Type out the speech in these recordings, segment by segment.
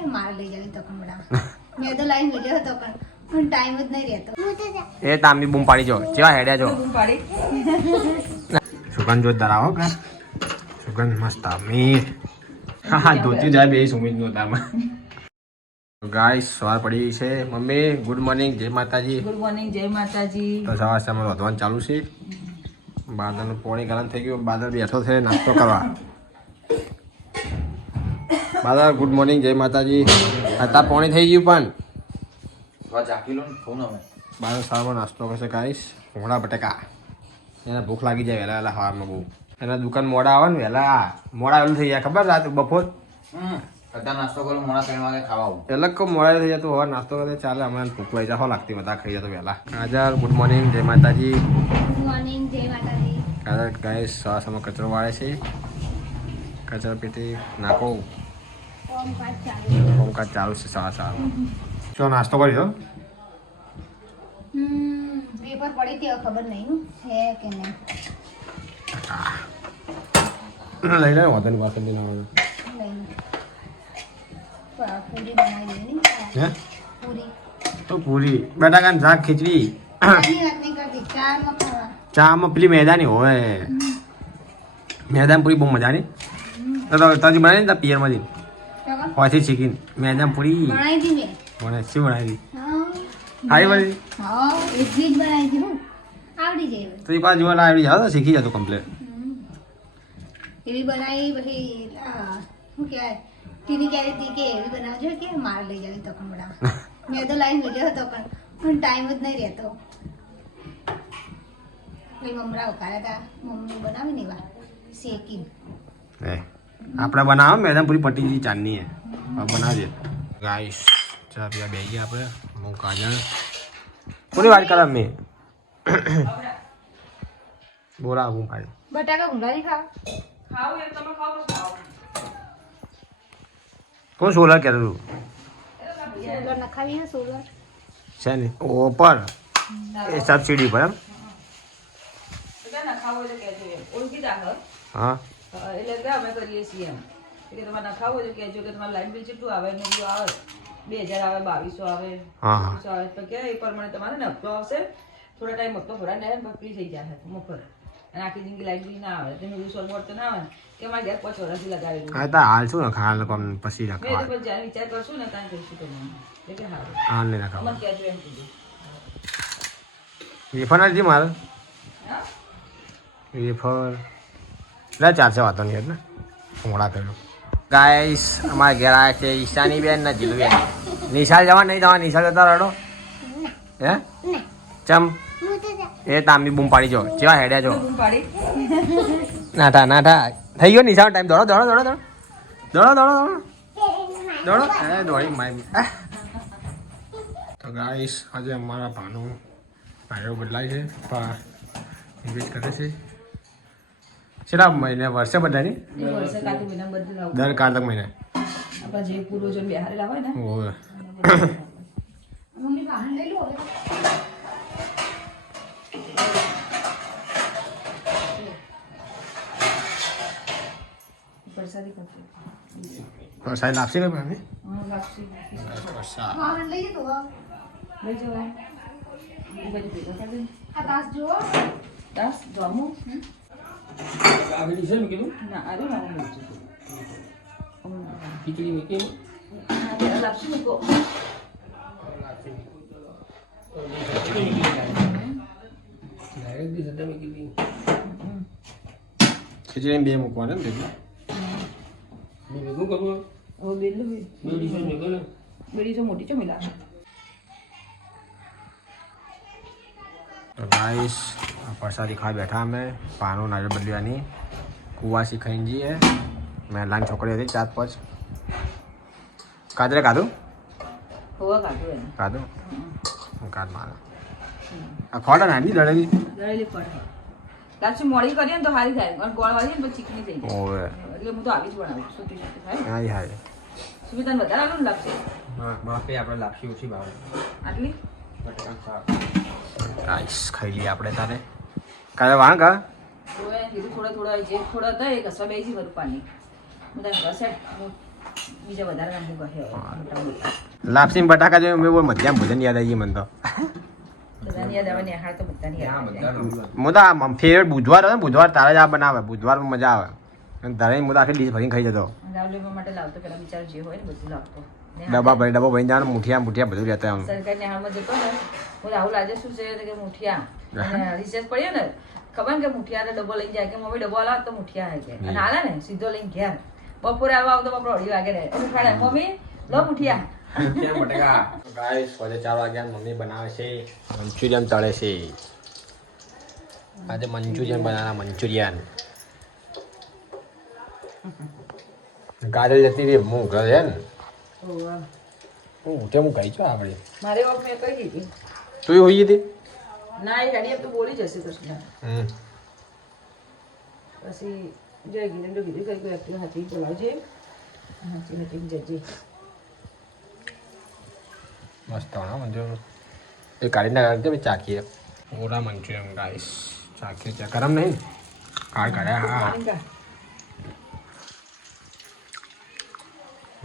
કે મારે લઈ જવી તો કમડા મેં તો લાઈન મિલ્યો હતો પણ પણ ટાઈમ જ નહીં રહેતો. એ તામી બૂમ પાડી જો જેવા હેડ્યા જો. બૂમ પાડી. સુગંધ જોરદાર આવો કે સુગંધ મસ્ત આમી હા ધોતી જાય બે સુમિત નો તામાં ગાઈસ સવાર પડી છે. મમ્મી ગુડ મોર્નિંગ જય માતાજી. ગુડ મોર્નિંગ જય માતાજી. તો સવાર સવાર વધવાનું ચાલુ છે. બાદરનું પોણી ગરમ થઈ ગયું. બાદર બેઠો છે નાસ્તો કરવા. બાદર ગુડ મોર્નિંગ જય માતાજી. હતા પોણી થઈ ગયું પણ. બાદર સારો નાસ્તો કરશે કાઈશ ઘોડા બટેકા. એને ભૂખ લાગી જાય વહેલા વહેલા સવારમાં બહુ. એના દુકાન મોડા આવે ને વહેલા. મોડા વહેલું થઈ જાય ખબર રાત બપોર? અત્યારે નાસ્તો કરો મોડા ત્રણ વાગે ખાવા આવું. એટલે કહું મોડા થઈ જતું હવે નાસ્તો કરે ચાલે હમણાં ભૂખ લઈ જાવ લાગતી બધા ખાઈ તો વહેલા. હાજર ગુડ મોર્નિંગ જય માતાજી. ગુડ મોર્નિંગ જય માતાજી. કચરો વાળે છે. કચરો પેટી નાખો. કોમકાજ ચાલુ છે સારા સારું. ચો નાસ્તો કરી દો. પેપર પડી તે ખબર નહીં હે કે નહીં. લઈ લે વાદન પાસે લઈ લાવવાનો તો પૂરી. બટાકાની શાક ખીચડી. ચામાં પેલી મેદાની હોય. મેદાન પૂરી બહુ મજાની. તાજી બનાવી જઈને હોયથી શીખીને મેદમ પૂરી. બનાવી હતી મે. મને શું બનાવી હા. હારી હા એટલી જ બનાવી હતી હું. આવડી જાય. તો એ પાછું આવડી જાવ તો શીખી જતું તો હમ. એવી બનાવી પછી શું કહેવાય? તીની કહેતી હતી કે એવી બનાવજો કે માર લઈ જાવી તો કમડા મેં તો લાઈન મિલ્યો હતો પણ પણ ટાઈમ જ નહીં રહેતો. મમરા ઉકાળ્યા હતા મમ્મી બનાવી ને એવા. શેકી એ આપણે બનાવો મેદાન પૂરી પટી ગઈ ચાંદની હે હવે બનાવજે ગાઈસ ચા પીવા બેસી ગયા આપણે હું કાજલ કોની વાત કરે મેં બોલા હું પાડી બટાકા ભૂંગળા નહીં ખાવા ખાવું એમ તમે ખાઓ પછી ખાઓ કોણ સોલર કહેતો તું સોલર નખાવી ને સોલર છે ને ઓપર એ સબસિડી પર એમ બધા ના ખાવું એટલે કહેજો એમ ઓળખી દાખલ હા એટલે કે અમે કરીએ છીએ એમ એટલે તમારે ના ખાવું હોય તો કહેજો કે તમારે લાઈટ બિલ કેટલું આવે ને એવું આવે. બે હજાર આવે બાવીસો આવે હા આવે. તો કે એ પ્રમાણે તમારે ને હપ્તો આવશે. થોડા ટાઈમ હપ્તો ભરા ને બકરી થઈ જાય મફત અને આખી જિંદગી લાઈટ બિલ ના આવે. તેનું વીસ વર્ષ તો ના આવે ને કે મારે ઘેર પાંચ વર્ષથી લગાવેલું હા તો હાલ શું ને ખાલ કોમ પછી મેં રખવા પછી જ્યારે વિચાર કરશું ને ત્યાં કહીશું તમને એટલે કે સારું હાલ નહીં રખવા મને કહેજો એમ કીધું. વેફર નથી મારે. હા? વેફર. લે ચારસો વાતો નહીં એટલે મોડા કર્યું ગાઈસ અમારા ઘેર આવ્યા છે ઈશાની બેન ને જીલુબેન નિશાળ જવા નહીં જવા નિશાળ જતા રડો. હે? ચમ. એ તામની બૂમ પાડી જો. કેવા હેડ્યા જો. નાઠા નાઠા થઈ ગયો નિશાળ ટાઈમ દોડો દોડો દોડો દોડો. દોડો દોડો દોડો. એ દોડી માય તો ગાઈસ આજે અમારા ભાનુ ભાઈઓ બદલાય છે. પા ઇન્વેસ્ટ કરે છે. કેટલા મહિને? વર્ષે બધાની? દર કારતક મહિને. જે પૂર્વજો બિહારેલા હોય પ્રસાદી લાપસી લઈ મમ્મી? લઈ જવાય. આ જો દાસ જામું આગળ છે મેં કીધું ના અરે મારા મૂકી ખીચડી મૂકી લાપસી મૂકો ખીચડી બે મૂકવાના ને ભેગું કરવું બેડીસો મોટી છે મિલા ગાઈસ પ્રસાદી ખાવા બેઠા અમે. પાનો નારિયેળ બદલવાની કુવાસી શીખાઈને જઈએ. મેં લાન છોકરી હતી ચાર પાંચ. કાદરે કાધું? હોવા કાધું કાદ મારા. આ ખોટા નાની દળેલી. દળેલી મોડી કરીએ ને તો સારી થાય. પણ ગોળ વાળી ને તો ચીકણી થઈ જાય. ઓવે. એટલે હું તો આવી જ બનાવું સુતી સુતી થાય. હાય હાય સુમિતાને વધારે આલું ને લાપસી બાપે આપણે લાપસી ઓછી ભાવે. આટલી? ગાઈસ ખાઈ લઈએ આપણે તારે. કાલે વાંગ હા? થોડા થોડા જે થોડા હતા એ કસવા બેસી કરું પાણી. બધા રસે બીજા વધારે નાખી કહે લાપસી બટાકા જોયું મેં બહુ મધ્યામ ભોજન યાદ આવી મને તો. મુદા ફેવરેટ બુધવાર હોય બુધવાર તારે જ આ બનાવે બુધવારમાં મજા આવે. તારે મુદા આખી ડીશ ભરીને ખાઈ જતો. લાવતો. ડબ્બા ભરી ડબ્બો ભરી જવાનું મુઠિયા મુઠિયા બધું રહેતા સરકારી નિહાળમાં જતો ને હું રાહુલ આજે શું છે કે મુઠિયા રિસેસ પડ્યો ને ખબર કે મુઠિયા ડબ્બો લઈને જાય કે મમ્મી ડબ્બો લાવ તો મુઠિયા આવે કે અને હાલે ને સીધો લઈને ઘેર. બપોરે આવવા આવતો બપોરે અઢી વાગે રહે. મમ્મી લો મુઠિયા. ગાઈસ ચાર વાગ્યા મમ્મી બનાવે છે. મંચુરિયન તળે છે. આજે મંચુરિયન બનાવના મંચુરિયન. ગાજર જતી રહી ઘરે છે ને હું તે હું ગઈ છું આપણે. મારી વખત મેં કહી દીધી. તું હોઈ હતી? ના એ ગાડી તો બોલી જશે કૃષ્ણ હમ. પછી જય ગીરેન્દ્ર કીધું કઈ કોઈ એક્ટિવ હતી બોલાવજે હાચી હતી જજે. મસ્ત હા મંચુરિયન એ કાઢી ના કાઢી ચાખીએ? ઓરા મંચુરિયન ગાઈસ ચાખીએ ચા ગરમ નહીં કાઢ કાઢ્યા હા મોનિકા,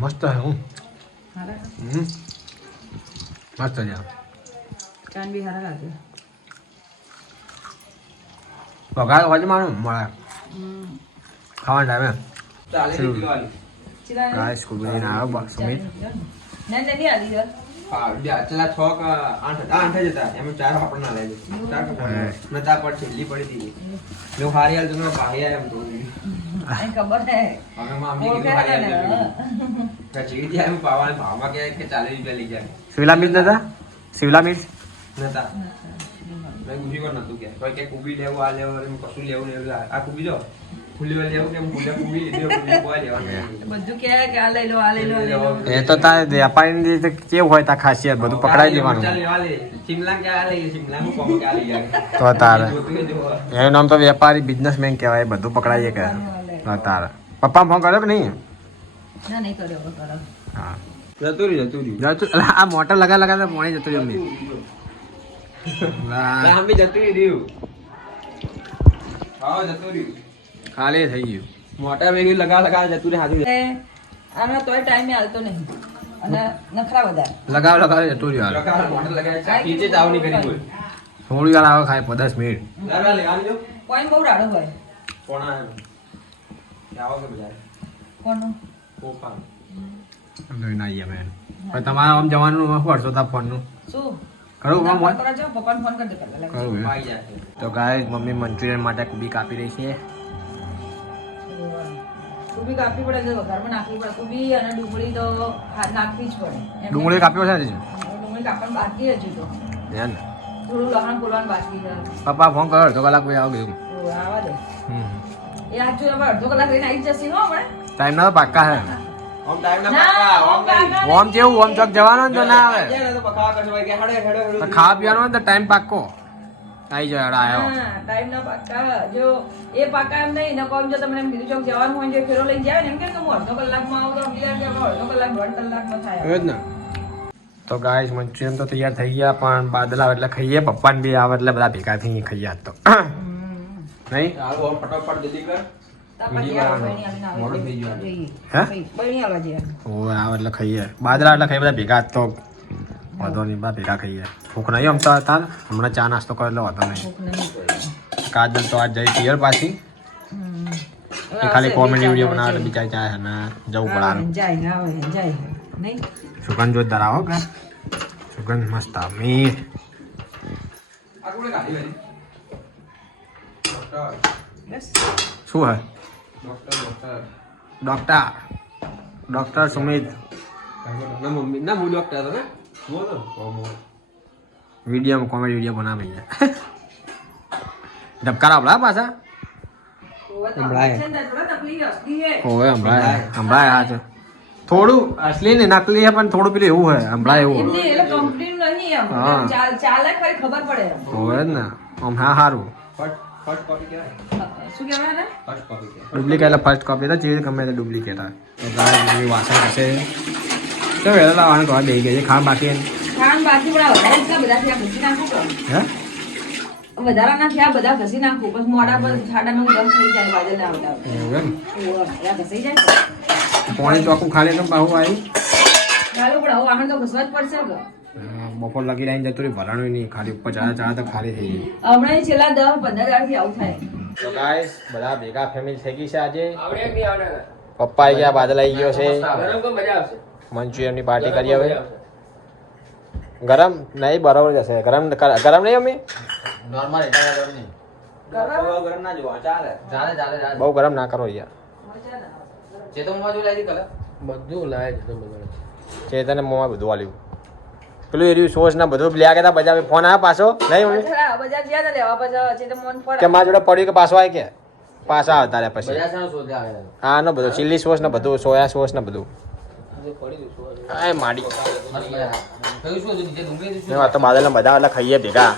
મસ્ત હે હું. હારા હમ મસ્ત છે ચાન બી હારા લાગે પગાર હોય મળે ખાવાના ટાઈમે ના આવે ના ના નહીં છ આઠ આઠ જ હતા એમાં ચાર ના લેજો. નતા પર છેલ્લી પડી હતી જો હારી હાલ તમે ભાઈ એમ તો ખબર હે હવે માં કીધું હારી હાલ જાય ભાવમાં કહે કે ચાલીસ રૂપિયા લઈ જાય શિવલા મિર્ચ નતા? શિવલા મિર્ચ? નતા. મેં ગુજી નતું કે કોઈ કે કુબી લેવું આ લેવું એમ કશું લેવું આ કુબી જો ફૂલી લેવું કે એમ કુબી લીધી કોઈ લેવાનું બધું કે કે આ લઈ લો આ લઈ લો આ લઈ લો. એ તો તારે વેપારીની રીતે કેવું હોય તા ખાસિયત? બધું પકડાઈ દેવાનું. શિમલા કે આ લઈ? શિમલા હું કોમ કે આ લઈ તો તારે. જોતું એ જોવા. એનું નામ તો વેપારી બિઝનેસમેન કહેવાય બધું પકડાઈએ કે તારા તારે. પપ્પા ફોન કર્યો કે નહીં? ના નહીં કર્યો કરો હા. જતું રહ્યું જતું રહ્યું જતું આ મોટર લગા લગા પોણી જતું રહ્યું એમની. લા, આમ બી જતું રહ્યું. હા જતું રહ્યું ખાલી થઈ ગયું. મોટા વેગી લગા લગા જતું રહે હાથું એટલે તોય ટાઈમે હાલતો નહીં. અને નખરા વધારે લગાવ લગાવ જતું રહ્યું હાલ. મોટર લગાય નીચે જ આવની કરી બોલ થોડી વાર આવે ખાય દસ મિનિટ. લાવા લેવાની જો કોઈ બહુ રાડો હોય? કોણ આવો? કે પોપા. પણ તમારે આમ જવાનું વર્ષો તા ફોનનું. શું? કરું કામ હોય? પપ્પાને ફોન કરી દે પહેલા કરું એમ? પાઈ જાય. તો ગાય મમ્મી મંચુરિયન માટે કુબી કાપી રહી છે. કુબી કાપવી પડે છે વઘારમાં નાખવી પડે. કુબી અને ડુંગળી તો નાખવી જ પડે. ડુંગળી કાપી છે ડુંગળી કાપવાનું બાકી હજુ તો. થોડું લહણ ખોલવાનું બાકી છે. પપ્પા ફોન કર્યો અડધો કલાક પછી આવ ગયું. આવા દે. હમ. એ આજુ હવે અડધો કલાક રહીને આવી જશે હો હમણાં ટાઈમ ના પાક્કા હે. ઓમ ટાઈમ ના ના, ઓમ ઓમ ઓમ ચોક જવાનું તો ના આવે. તો ખાવા પીવાનું તો ટાઈમ પાક્કો. આવી જાય ટાઈમ ના જો એ પાકા એમ નહીં. નકો જો તમને બીજું ચોક જવાનું હોય જો ફેરો લઈને જાય ને એમ કે હું અડધો કલાકમાં આવું તો અડધો કલાક દોઢ કલાકમાં થાય. એ જ ને. તો ગાઈસ મંચુરિયન તો તૈયાર થઈ ગયા પણ બાદલા એટલે ખાઈએ. પપ્પાને બી આવે એટલે બધા ભેગા થઈ ખાઈએ આજ તો. નહીં? હાલો ફટાફટ જલ્દી કર. તાપા બીજી ત્યાં વાર બહેણી આવીને આવે મોડું થઈ એટલે ખાઈએ. બધા ભેગા તો. વાંધો નહીં બધા ભેગા ખાઈએ. ભૂખ નહીં આમ તો હમણાં ચા નાસ્તો કરો એટલે વાંધો નહીં. ભૂખ કાજલ તો આજ જઈ પિયર પાછી. ખાલી કોમેડી વીડિયો બનાવે બિચારી જાય અને જવું પડે જાય સુગંધ જોરદાર આવો કે સુગંધ મસ્ત આવે. મીઠ. શું હે doctor doctor doctor doctor Sumit ના મમ્મી. ના હું ડોક્ટર હતો ને વીડિયો કોમેડી વીડિયો બનાવે છે. ધબકારા આપડા પાછા? ઓવે તો સંભળાય. છે. ને, થોડા હમણાં હમણાં અસલી ને નકલી પણ થોડું પેલું એવું હે હમણાં એવું ચાલે ખબર પડે એમ. ને. આમ હા સારું ફર્સ્ટ કોપી કહેવાય શું કહેવાય ફર્સ્ટ કોપી ડુપ્લિકેટ એટલે ફર્સ્ટ કોપી તો જેવી ગમે તે ડુપ્લિકેટ આવે. તો ગાય વાસણ હશે. તો વહેલા લાવવાનું તો દઈ ગઈ છે. ખાવા બાકી પણ એટલા બધા થયા ઘસી નાખું. હે? વધારાના થયા બધા ઘસી નાખું. પછી મોઢા પર છાડાનું દમ થઈ જાય ના આવતા જાય? પોણી ચોખ્ખું ખાલી તો બાહુ આવ્યું ચાલો પણ હવે આગળ તો ઘસવા જ પડશે બપોર લગી લાઈને જતો રહી ભરાણું નહીં ખાલી ઉપર ચા ચડા તો ખાલી થઈ ગઈ હમણાં છેલ્લા દસ પંદર દાડથી આવું થાય. તો ગાઈસ બધા ભેગા ફેમિલી થઈ ગઈ છે આજે. પપ્પા ગયા બાદલ આવી ગયો છે. ગરમ તો મંચુરિયનની પાર્ટી કરી હવે. ગરમ નહીં બરાબર જશે. ગરમ ગરમ નહીં અમે? નોર્મલ ગરમ ગરમ? ના જોવા ચાલે. ચાલે ચાલે બહુ ગરમ ના કરો યાર. ચેતન મોમાં જો લાવી કલર? બધું લાય છે તમે મોમાં બધું આલ્યું. પેલું એર્યું સોસ ને બધું લ્યા ગયા બજાર ફોન આવ્યો પાછો? નહીં મમ્મી? બજાર બજાર ગયા હતા લેવા બજાર છે તો મન કે મારા જોડે પડ્યું કે પાછો આવે કે? પાછા આવતા રહ્યા પછી. હા નો બધું ચીલી સોસ ને બધું સોયા સોસ ને બધું. આજે પડી દઈશું આ માડી. આ તો બધા એટલે ખાઈએ ભેગા.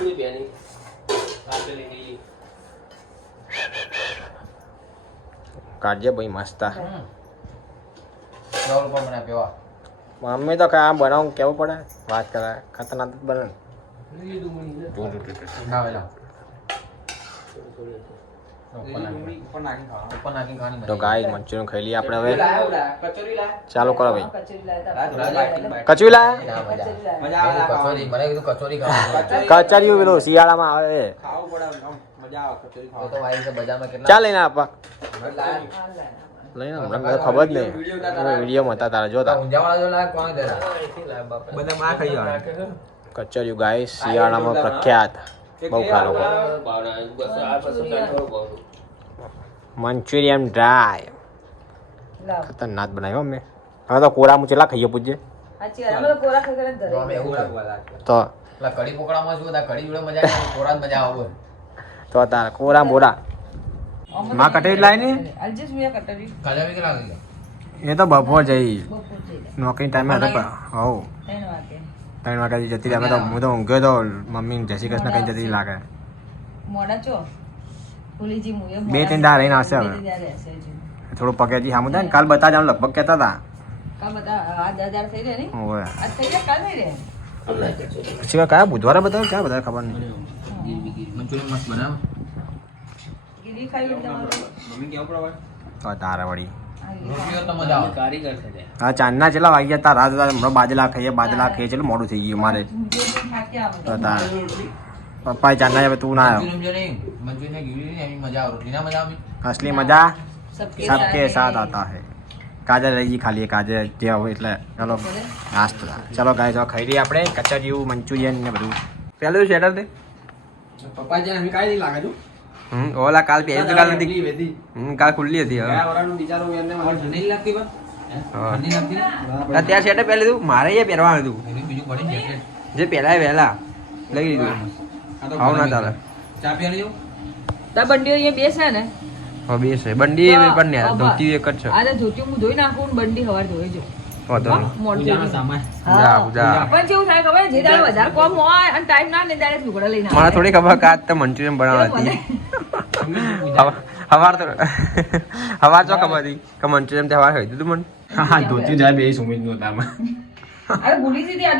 કાઢજે ભાઈ મસ્ત પેવા મમ્મી તો આમ બનાવું કેવું પડે? વાત કરે, ખતરનાક બને. તો ગાય મંચુરિયન ખાઈ લઈએ આપણે હવે. ચાલુ કરો ભાઈ. કચોરી લાયા? કચોરી પેલું શિયાળામાં આવે ચાલે ને આપા લઈને હમણાં ખબર જ નહીં. વીડિયો હતા. તારા જોતા. બધા માં ખાઈ જવાના. કચરિયું ગાય શિયાળામાં પ્રખ્યાત. બહુ ખા લોકો. મંચુરિયન. ડ્રાય. ખતરનાક બનાવ્યો અમે હવે તો કોરામાં ચેલા ખાઈએ પૂછજે તો કડી પોકડામાં જો કઢી જોડે મજા આવે થોડા મજા આવે. તો તારા કોરા બોરા અમે માં કટરી લાવી ને? એ તો બપોર જઈ. નોકરી ટાઈમે હતો હો ત્રણ વાગે. ત્રણ જતી રહી અમે તો હું તો ઊંઘ્યો તો મમ્મી જય શ્રી કૃષ્ણ કઈ જતી લાગે. મોડા બે ત્રણ દા રહીને આવશે હવે. બે ત્રણ દાડા થોડું પગેજી સામું થાય ને કાલ બતા જવાનું લગભગ કહેતા હતા. પછી કયા બુધવારે બતાવ્યું? ક્યાં બધા ખબર નહીં. મંચુરિયન મસ્ત બનાવ રોટલી ખાઈ તો તારે વળી. હા ખાઈએ બાજલા ખાઈએ ચેલું મોડું થઈ ગયું મારે. પપ્પા ચાંદના હવે તું ના આવ્યો અસલી મજા સબકે સાથ આતા હે. કાજલ રહી ખાલી કાજલ જે હોય એટલે. ચલો ચલો ગાય જો ખાઈ લઈએ આપણે. કચરિયું મંચુરિયન ને બધું. પેલું છે પપ્પા જે કાંઈ નહીં લાગે છું હમ ઓલા કાલ પહેરી તો કાલ નથી. હમ કાલ ખુલ્લી હતી હવે વરાનું બિચારો એમને મને ઠંડી લાગતી પણ. ઠંડી લાગતી ને? ત્યાં શેટર પહેરી દીધું મારે એ પહેરવાનું હતું. બીજું પડી જે પહેલા વહેલા. લઈ લીધું. આ આવું ના ચાલે. ચા બંડીઓ અહીંયા બેસે ને. હવે બે બંડી પણ ને ધોતી એક જ છે. આજે ધોતી હું ધોઈ નાખું બંડી હવાર ધોઈ જો. વાંધો નહીં. મોડું પૂજાનો થઈ સામાન. જા જા પણ કેવું થાય ખબર? જે દાડે વધારે કોમ હોય અને ટાઈમ ના ને ત્યારે લુગડા લઈને આવે. મને થોડી ખબર કાચ તો મંચુરિયન બનાવવા હતી. હવાર તો હવાર ચો ખબર હતી. કે મંચુરિયન તે હવાર ખાઈ દીધું મને. હા ધોતી જાય બે સુમિત નો તામાં. અરે ભૂલી જતી આ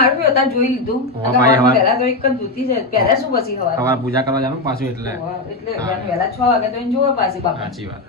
હારું જોઈ લીધું. વહેલા તો એક જ ધોતી છે. પહેલા શું પછી હવાર હવાર પૂજા કરવા જવાનું પાછું એટલે. એટલે વહેલા છ વાગે તો એને જોવે પાછી બાપા. સાચી વાત.